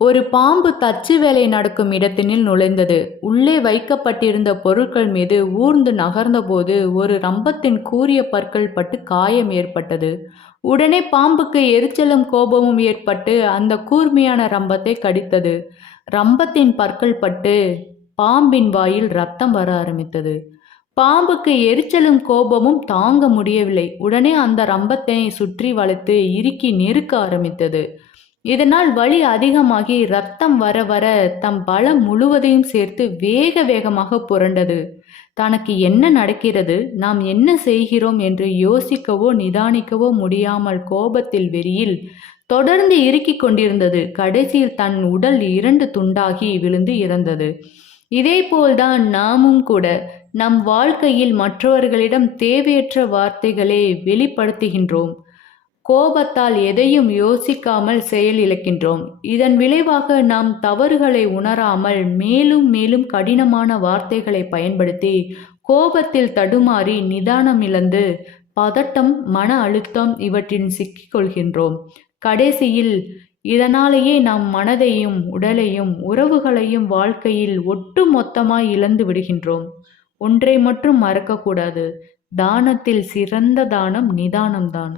ஒரு பாம்பு தச்சு வேலை நடக்கும் இடத்தினில் நுழைந்தது. உள்ளே வைக்கப்பட்டிருந்த பொருட்கள் மீது ஊர்ந்து நகர்ந்தபோது ஒரு ரம்பத்தின் கூரிய பற்கள் பட்டு காயம் ஏற்பட்டது. உடனே பாம்புக்கு எரிச்சலும் கோபமும் ஏற்பட்டு அந்த கூர்மையான ரம்பத்தை கடித்தது. ரம்பத்தின் பற்கள் பட்டு பாம்பின் வாயில் ரத்தம் வர ஆரம்பித்தது. பாம்புக்கு எரிச்சலும் கோபமும் தாங்க முடியவில்லை. உடனே அந்த ரம்பத்தை சுற்றி வளைத்து இறுக்கி நெருக்க ஆரம்பித்தது. இதனால் வலி அதிகமாகி ரத்தம் வர வர தம் பலம் முழுவதையும் சேர்த்து வேக வேகமாக புரண்டது. தனக்கு என்ன நடக்கிறது, நாம் என்ன செய்கிறோம் என்று யோசிக்கவோ நிதானிக்கவோ முடியாமல் கோபத்தில் வெறியில் தொடர்ந்து இறுக்கிக் கொண்டிருந்தது. கடைசியில் தன் உடல் 2 துண்டாகி விழுந்து இறந்தது. இதேபோல்தான் நாமும் கூட நம் வாழ்க்கையில் மற்றவர்களிடம் தேவையற்ற வார்த்தைகளை வெளிப்படுத்துகின்றோம். கோபத்தால் எதையும் யோசிக்காமல் செயலிழக்கின்றோம். இதன் விளைவாக நாம் தவறுகளை உணராமல் மேலும் மேலும் கடினமான வார்த்தைகளை பயன்படுத்தி கோபத்தில் தடுமாறி நிதானமிழந்து பதட்டம், மன அழுத்தம் இவற்றின் சிக்கிக்கொள்கின்றோம். கடைசியில் இதனாலேயே நாம் மனதையும் உடலையும் உறவுகளையும் வாழ்க்கையில் ஒட்டு மொத்தமாய் இழந்து விடுகின்றோம். ஒன்றை மட்டும் மறக்கக்கூடாது, தானத்தில் சிறந்த தானம் நிதானம்தான்.